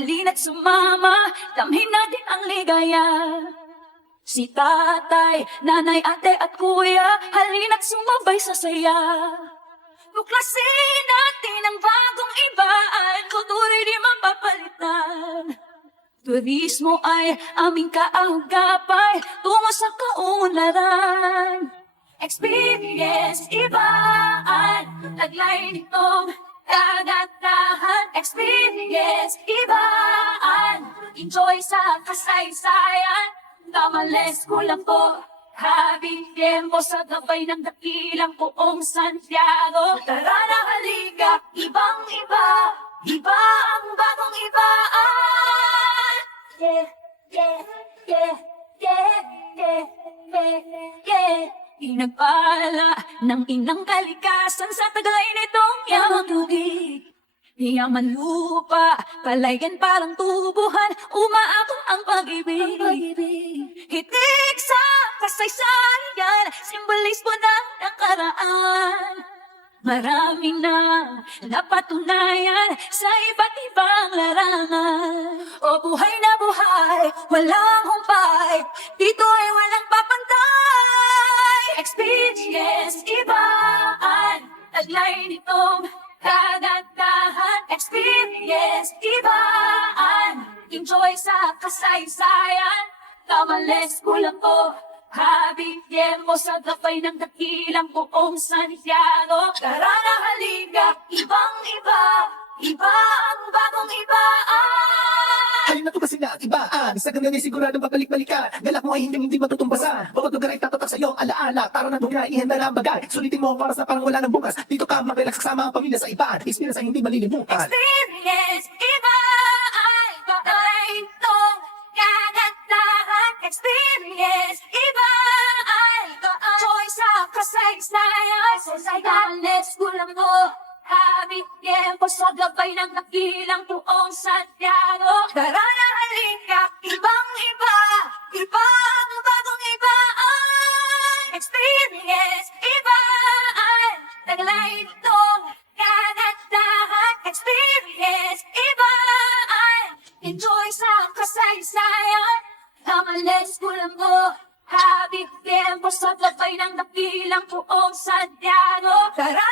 halina't sumama, damhin natin ang ligaya. Si tatay, nanay, ate at kuya, halina't sumabay sa saya. Tuklasin natin ang bagong ibaan, kultura'y di mapapalitan. Turismo ay aming kaagapay, tungo sa kaunlaran. Experience ibaan, taglay nitong kagatahan. Experience ibaan, enjoy sa kasaysayan. Tamales kulang po, habing tiempo sa gabay ng dakilang Poong Santiago. Tara na halika, ibang iba, iba ang bagong ibaan. Yeah, yeah, yeah, yeah, yeah, yeah, yeah. Pinagpala ng inang kalikasan sa tagay nitong yamang tubig. Yaman lupa, palayan parang tubuhan, umaabot ang pag-ibig. Hitik sa kasaysayan, simbolismo ng nakaraan. Marami na napatunayan sa iba't ibang larangan. O buhay na buhay, walang humpay, dito ay walang papantay. Experience ibaan, taglay nitong kagandahan. Experience ibaan, enjoy sa kasaysayan. Tamales kulang po, habing tiempo sa gabay ng dakilang Poong Santiago. Tara na halika, ibang iba, iba ang bagong ibaan. Halin na tubasin na at ibaan, sa ganyan ay siguradong babalik-balikan. Galak mo ay hindi matutumbasan, bawat lugar ay tatatak sa iyong alaala. Tara na tunay, ihanda na ang bagay, sulitin mo para sa parang wala ng bukas. Dito ka mag-relax kasama ang pamilya sa ibaan, experience ay hindi malilimutan. Experience ibaan, patay itong kagandahan. Experience ibaan, enjoy sa kasaysayan. Tamales kulang mo, habing tiempo sa gabay ng dakilang Poong Santiago. Tara na halika, ibang iba, iba ang bagong ibaan. Experience ibaan, taglay nitong kagandahan. Experience ibaan, enjoy sa kasaysayan. Tamales kulang mo, habing tiempo sa gabay ng dakilang Poong Santiago. Tara